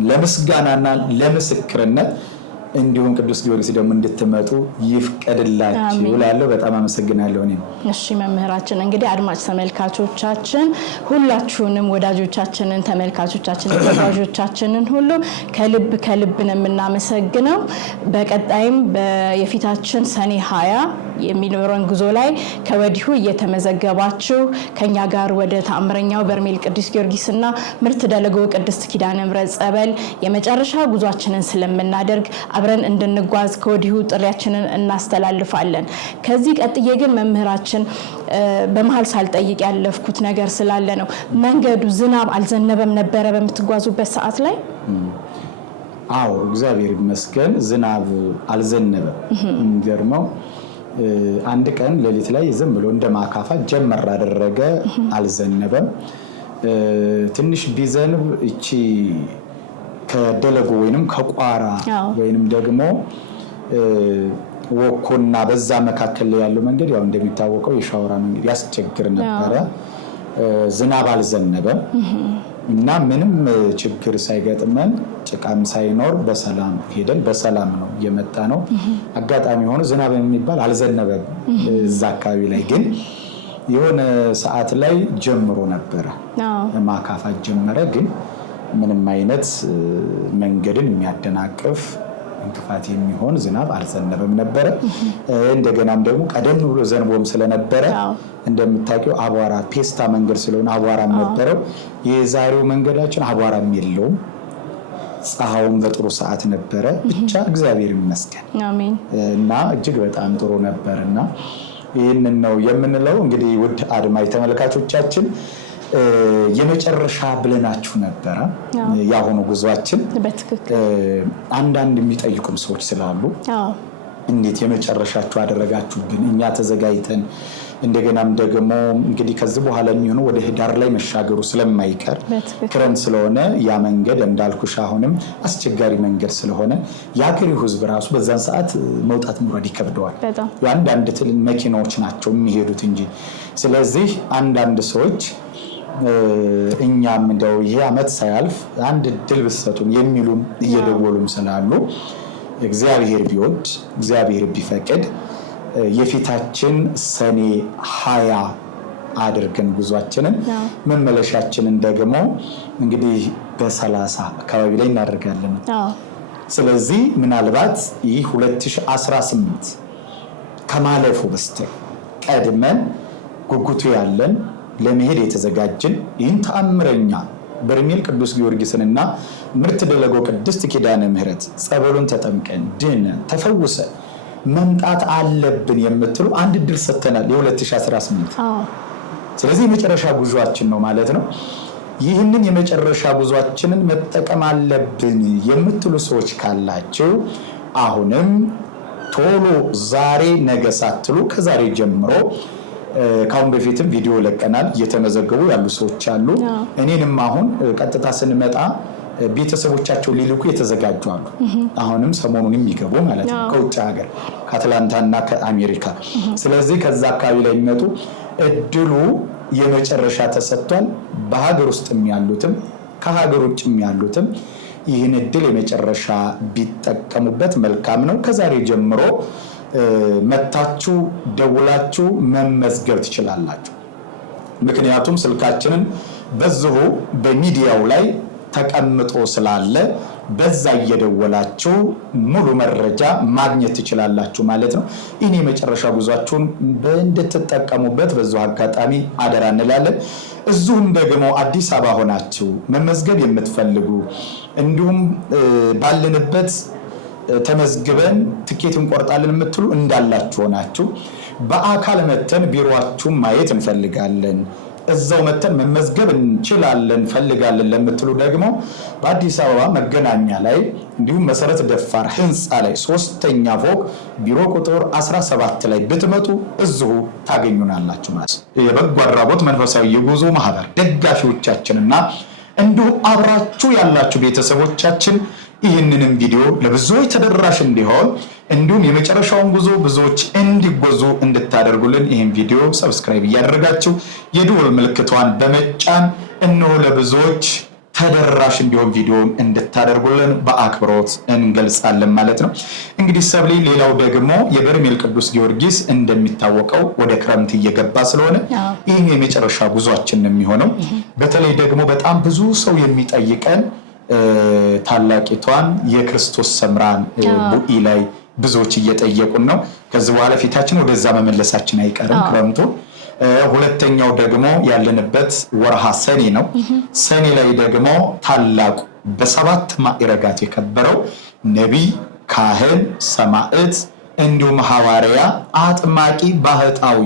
ለምስጋናና ለምስክርነት እንዲሁም ቅዱስ ጊዮርጊስ ደግሞ እንድትመጡ ይፍቀድላችሁ እላለሁ። በጣም አመሰግናለሁ። እሺ መምህራችን፣ እንግዲህ አድማጭ ተመልካቾቻችን ሁላችሁንም ወዳጆቻችንን፣ ተመልካቾቻችንን፣ ተጓዦቻችንን ሁሉ ከልብ ነው የምናመሰግነው። በቀጣይም የፊታችን ሰኔ 20 የሚኖረን ጉዞ ላይ ከወዲሁ እየተመዘገባችሁ ከኛ ጋር ወደ ተአምረኛው በርሜል ቅዱስ ጊዮርጊስና ምርት ደለጎ ቅድስት ኪዳነ ምሕረት ጸበል የመጨረሻ ጉዟችንን ስለምናደርግ አብረን እንድንጓዝ ከወዲሁ ጥሪያችንን እናስተላልፋለን። ከዚህ ቀጥዬ ግን መምህራችን በመሃል ሳልጠይቅ ያለፍኩት ነገር ስላለ ነው። መንገዱ ዝናብ አልዘነበም ነበረ በምትጓዙበት ሰዓት ላይ? አዎ እግዚአብሔር ይመስገን ዝናብ አልዘነበም። የሚገርመው አንድ ቀን ሌሊት ላይ ዝም ብሎ እንደማካፋ ጀመር አደረገ፣ አልዘነበም። ትንሽ ቢዘንብ እቺ ከደለጎ ወይንም ከቋራ ወይንም ደግሞ ወኮና በዛ መካከል ላይ ያለው መንገድ ያው እንደሚታወቀው የሻወራ መንገድ ያስቸግር ነበረ። ዝናብ አልዘነበም እና ምንም ችግር ሳይገጥመን ጭቃም ሳይኖር በሰላም ሄደን በሰላም ነው የመጣ ነው። አጋጣሚ ሆኖ ዝናብ የሚባል አልዘነበም እዛ አካባቢ ላይ፣ ግን የሆነ ሰዓት ላይ ጀምሮ ነበረ ማካፋት ጀመረ። ግን ምንም አይነት መንገድን የሚያደናቅፍ እንቅፋት የሚሆን ዝናብ አልዘነበም ነበረ። እንደገናም ደግሞ ቀደም ብሎ ዘንቦም ስለነበረ እንደምታውቂው አቧራ ፔስታ መንገድ ስለሆነ አቧራም ነበረው። የዛሬው መንገዳችን አቧራም የለውም። ፀሐዩም በጥሩ ሰዓት ነበረ። ብቻ እግዚአብሔር ይመስገን አሜን እና እጅግ በጣም ጥሩ ነበርና ይህንን ነው የምንለው። እንግዲህ ውድ አድማጭ ተመልካቾቻችን የመጨረሻ ብለናችሁ ነበረ ያሁኑ ጉዟችን። አንዳንድ የሚጠይቁም ሰዎች ስላሉ እንዴት የመጨረሻችሁ አደረጋችሁብን? እኛ ተዘጋጅተን እንደገናም ደግሞ እንግዲህ ከዚህ በኋላ የሚሆነው ወደ ህዳር ላይ መሻገሩ ስለማይቀር ክረምት ስለሆነ ያ መንገድ እንዳልኩሽ አሁንም አስቸጋሪ መንገድ ስለሆነ የሀገሬው ህዝብ ራሱ በዛን ሰዓት መውጣት መውረድ ይከብደዋል። አንዳንድ ትልን መኪናዎች ናቸው የሚሄዱት እንጂ። ስለዚህ አንዳንድ ሰዎች እኛም እንደው ይሄ አመት ሳያልፍ አንድ እድል ብትሰጡን የሚሉም እየደወሉም ስላሉ እግዚአብሔር ቢወድ እግዚአብሔር ቢፈቅድ የፊታችን ሰኔ 20 አድርገን ጉዟችንን መመለሻችንን ደግሞ እንግዲህ በ30 አካባቢ ላይ እናደርጋለን። ስለዚህ ምናልባት ይህ 2018 ከማለፉ በስተቀር ቀድመን ጉጉቱ ያለን ለመሄድ የተዘጋጀን ይህን ተአምረኛ በርሜል ቅዱስ ጊዮርጊስንና ምርት ደለጎ ቅድስት ኪዳነ ምህረት ጸበሉን ተጠምቀን ድነን ተፈውሰን መምጣት አለብን የምትሉ አንድ ድል ሰጥተናል የ2018። ስለዚህ የመጨረሻ ጉዟችን ነው ማለት ነው። ይህንን የመጨረሻ ጉዟችንን መጠቀም አለብን የምትሉ ሰዎች ካላችሁ አሁንም ቶሎ ዛሬ ነገ ሳትሉ ከዛሬ ጀምሮ ካሁን በፊትም ቪዲዮ ለቀናል እየተመዘገቡ ያሉ ሰዎች አሉ። እኔንም አሁን ቀጥታ ስንመጣ ቤተሰቦቻቸው ሊልኩ የተዘጋጁ አሉ። አሁንም ሰሞኑን የሚገቡ ማለት ነው ከውጭ ሀገር ከአትላንታና ከአሜሪካ። ስለዚህ ከዛ አካባቢ ላይ የሚመጡ እድሉ የመጨረሻ ተሰጥቷል። በሀገር ውስጥም ያሉትም ከሀገር ውጭም ያሉትም ይህን እድል የመጨረሻ ቢጠቀሙበት መልካም ነው። ከዛሬ ጀምሮ መታችሁ ደውላችሁ መመዝገብ ትችላላችሁ። ምክንያቱም ስልካችንን በዚሁ በሚዲያው ላይ ተቀምጦ ስላለ በዛ እየደወላችሁ ሙሉ መረጃ ማግኘት ትችላላችሁ ማለት ነው። ይህን የመጨረሻ ጉዟችሁን እንድትጠቀሙበት በዚሁ አጋጣሚ አደራ እንላለን። እዚሁም ደግሞ አዲስ አበባ ሆናችሁ መመዝገብ የምትፈልጉ እንዲሁም ባለንበት ተመዝግበን ትኬት እንቆርጣለን የምትሉ እንዳላችሁ ሆናችሁ በአካል መተን ቢሮአችሁን ማየት እንፈልጋለን፣ እዛው መተን መመዝገብ እንችላለን ፈልጋለን ለምትሉ ደግሞ በአዲስ አበባ መገናኛ ላይ እንዲሁም መሰረት ደፋር ህንፃ ላይ 3ኛ ፎቅ ቢሮ ቁጥር 17 ላይ ብትመጡ እዚሁ ታገኙናላችሁ ማለት ነው። የበጎ አድራጎት መንፈሳዊ የጉዞ ማህበር ደጋፊዎቻችንና እንዲሁም አብራችሁ ያላችሁ ቤተሰቦቻችን ይህንንም ቪዲዮ ለብዙዎች ተደራሽ እንዲሆን እንዲሁም የመጨረሻውን ጉዞ ብዙዎች እንዲጓዙ እንድታደርጉልን ይህን ቪዲዮ ሰብስክራይብ እያደረጋችሁ የደወል ምልክቷን በመጫን እነሆ ለብዙዎች ተደራሽ እንዲሆን ቪዲዮ እንድታደርጉልን በአክብሮት እንገልጻለን ማለት ነው። እንግዲህ ሰብሊ ሌላው ደግሞ የበርሜል ቅዱስ ጊዮርጊስ እንደሚታወቀው ወደ ክረምት እየገባ ስለሆነ ይህም የመጨረሻ ጉዟችን ነው የሚሆነው። በተለይ ደግሞ በጣም ብዙ ሰው የሚጠይቀን ታላቂቷን የክርስቶስ ሰምራን ቡኢ ላይ ብዙዎች እየጠየቁን ነው። ከዚህ በኋላ ፊታችን ወደዛ መመለሳችን አይቀርም ክረምቱ። ሁለተኛው ደግሞ ያለንበት ወርሃ ሰኔ ነው። ሰኔ ላይ ደግሞ ታላቁ በ7 ማዕረጋት የከበረው ነቢይ፣ ካህን፣ ሰማዕት እንዲሁም ሐዋርያ፣ አጥማቂ፣ ባህታዊ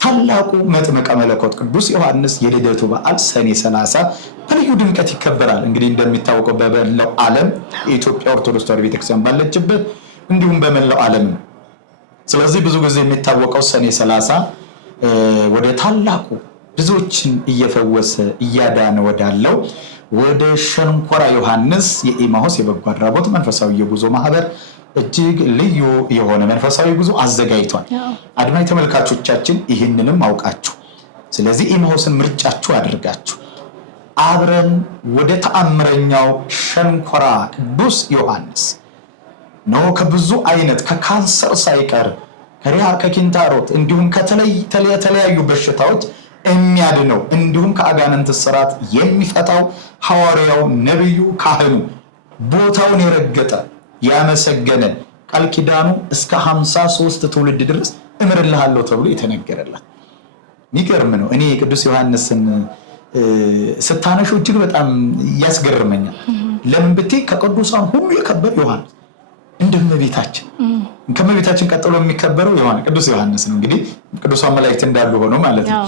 ታላቁ መጥምቀ መለኮት ቅዱስ ዮሐንስ የልደቱ በዓል ሰኔ 30 በልዩ ድምቀት ይከበራል። እንግዲህ እንደሚታወቀው በመላው ዓለም የኢትዮጵያ ኦርቶዶክስ ተዋሕዶ ቤተክርስቲያን ባለችበት እንዲሁም በመላው ዓለም። ስለዚህ ብዙ ጊዜ የሚታወቀው ሰኔ 30 ወደ ታላቁ ብዙዎችን እየፈወሰ እያዳነ ወዳለው ወደ ሸንኮራ ዮሐንስ የኢማሁስ የበጎ አድራጎት መንፈሳዊ የጉዞ ማህበር እጅግ ልዩ የሆነ መንፈሳዊ ጉዞ አዘጋጅቷል። አድማጭ ተመልካቾቻችን ይህንንም አውቃችሁ ስለዚህ ኢማሁስን ምርጫችሁ አድርጋችሁ አብረን ወደ ተአምረኛው ሸንኮራ ቅዱስ ዮሐንስ ነው ከብዙ አይነት ከካንሰር ሳይቀር ከሪያ ከኪንታሮት እንዲሁም ከተለያዩ በሽታዎች የሚያድነው እንዲሁም ከአጋንንት ስራት የሚፈታው ሐዋርያው ነብዩ ካህኑ ቦታውን የረገጠ ያመሰገነ ቃል ኪዳኑ እስከ 53 ትውልድ ድረስ እምርልሃለሁ ተብሎ የተነገረለት የሚገርም ነው። እኔ ቅዱስ ዮሐንስን ስታነሹ እጅግ በጣም ያስገርመኛል። ለምን ብትይ ከቅዱሳን ሁሉ የከበረ ዮሐንስ እንደመቤታችን ከመቤታችን ቀጥሎ የሚከበረው ቅዱስ ዮሐንስ ነው። እንግዲህ ቅዱሳን መላእክት እንዳሉ ሆኖ ማለት ነው።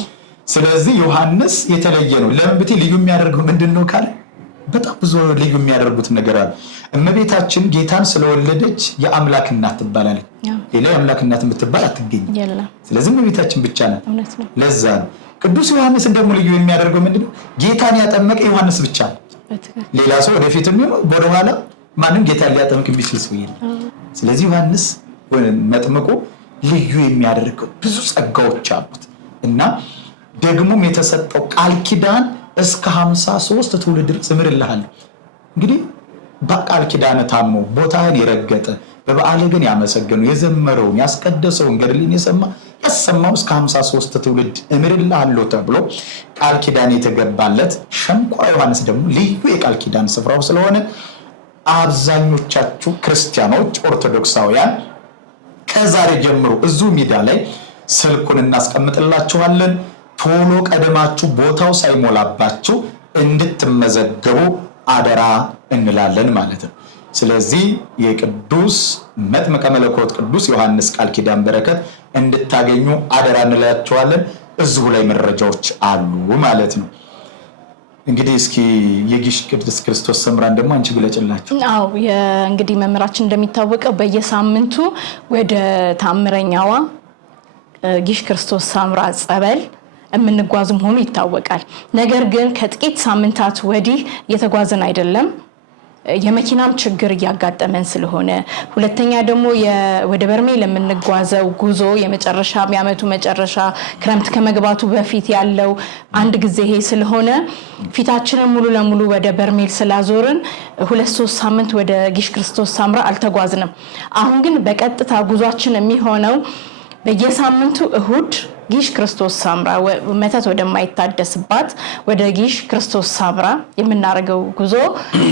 ስለዚህ ዮሐንስ የተለየ ነው። ለምን ብትይ ልዩ የሚያደርገው ምንድነው ካለ በጣም ብዙ ልዩ የሚያደርጉት ነገር አለ። እመቤታችን ጌታን ስለወለደች የአምላክ እናት ትባላለች። ሌላ የአምላክ እናት የምትባል አትገኝም። ስለዚህ እመቤታችን ብቻ ናት። ለዛ ቅዱስ ዮሐንስን ደግሞ ልዩ የሚያደርገው ምንድነው? ጌታን ያጠመቀ ዮሐንስ ብቻ ነው። ሌላ ሰው ወደፊትም ይሁን ወደኋላ ማንም ጌታን ሊያጠምቅ ቢችል ሰው የለም። ስለዚህ ዮሐንስ መጥምቁ ልዩ የሚያደርገው ብዙ ጸጋዎች አሉት እና ደግሞም የተሰጠው ቃል ኪዳን እስከ 53 ትውልድ ድረስ እምርልሃለሁ። እንግዲህ በቃል ኪዳን ታምኖ ቦታህን የረገጠ በበዓል ግን ያመሰገኑ የዘመረውን ያስቀደሰውን ገድልን ያሰማው እስከ 53 ትውልድ እምርልሃለሁ ተብሎ ቃል ኪዳን የተገባለት ሸንኮራ ዮሐንስ ደግሞ ልዩ የቃል ኪዳን ስፍራው ስለሆነ አብዛኞቻችሁ ክርስቲያኖች ኦርቶዶክሳውያን ከዛሬ ጀምሮ እዚሁ ሚዲያ ላይ ስልኩን እናስቀምጥላችኋለን። ቶሎ ቀደማችሁ ቦታው ሳይሞላባችሁ እንድትመዘገቡ አደራ እንላለን ማለት ነው። ስለዚህ የቅዱስ መጥምቀ መለኮት ቅዱስ ዮሐንስ ቃል ኪዳን በረከት እንድታገኙ አደራ እንላችኋለን። እዚሁ ላይ መረጃዎች አሉ ማለት ነው። እንግዲህ እስኪ የጊሽ ቅድስት ክርስቶስ ሰምራን ደግሞ አንቺ ግለጭላችሁ። አዎ እንግዲህ መምህራችን እንደሚታወቀው በየሳምንቱ ወደ ታምረኛዋ ጊሽ ክርስቶስ ሰምራ ጸበል የምንጓዝ መሆኑ ይታወቃል። ነገር ግን ከጥቂት ሳምንታት ወዲህ እየተጓዘን አይደለም። የመኪናም ችግር እያጋጠመን ስለሆነ፣ ሁለተኛ ደግሞ ወደ በርሜል የምንጓዘው ጉዞ የዓመቱ መጨረሻ ክረምት ከመግባቱ በፊት ያለው አንድ ጊዜ ይሄ ስለሆነ ፊታችንን ሙሉ ለሙሉ ወደ በርሜል ስላዞርን 2-3 ሳምንት ወደ ጊሽ ክርስቶስ ሰምራ አልተጓዝንም። አሁን ግን በቀጥታ ጉዟችን የሚሆነው በየሳምንቱ እሁድ ጊሽ ክርስቶስ ሰምራ መተት ወደማይታደስባት ወደ ጊሽ ክርስቶስ ሰምራ የምናደርገው ጉዞ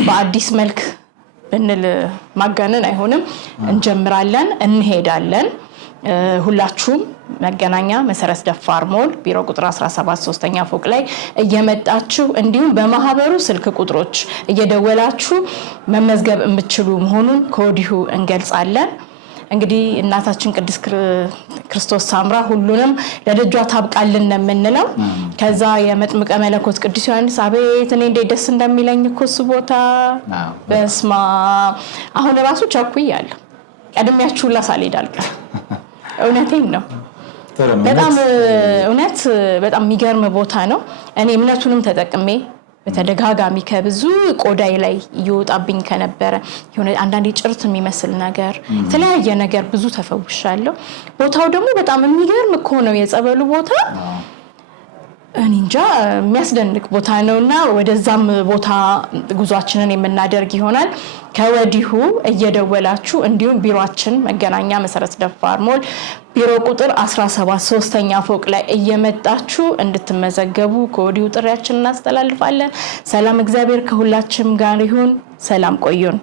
በአዲስ መልክ ብንል ማጋነን አይሆንም። እንጀምራለን፣ እንሄዳለን። ሁላችሁም መገናኛ መሰረት ደፋር ሞል ቢሮ ቁጥር 17 3ኛ ፎቅ ላይ እየመጣችሁ እንዲሁም በማህበሩ ስልክ ቁጥሮች እየደወላችሁ መመዝገብ የምትችሉ መሆኑን ከወዲሁ እንገልጻለን። እንግዲህ እናታችን ቅድስት ክርስቶስ ሰምራ ሁሉንም ለደጇ ታብቃልን የምንለው። ከዛ የመጥምቀ መለኮት ቅዱስ ዮሐንስ አቤት እኔ እንዴት ደስ እንደሚለኝ እኮ እሱ ቦታ በስማ አሁን ራሱ ቸኩያለሁ። ቀድሜያችሁ ላሳልሄድ አልቀር። እውነቴን ነው። በጣም እውነት በጣም የሚገርም ቦታ ነው። እኔ እምነቱንም ተጠቅሜ በተደጋጋሚ ከብዙ ቆዳይ ላይ ይወጣብኝ ከነበረ የሆነ አንዳንዴ ጭርት የሚመስል ነገር የተለያየ ነገር ብዙ ተፈውሻለሁ። ቦታው ደግሞ በጣም የሚገርም እኮ ነው የጸበሉ ቦታ። እኔ እንጃ የሚያስደንቅ ቦታ ነውና ወደዛም ቦታ ጉዟችንን የምናደርግ ይሆናል። ከወዲሁ እየደወላችሁ እንዲሁም ቢሮአችን መገናኛ መሰረት ደፋር ሞል ቢሮ ቁጥር 17 3ኛ ፎቅ ላይ እየመጣችሁ እንድትመዘገቡ ከወዲሁ ጥሪያችንን እናስተላልፋለን። ሰላም እግዚአብሔር ከሁላችንም ጋር ይሁን። ሰላም ቆዩን።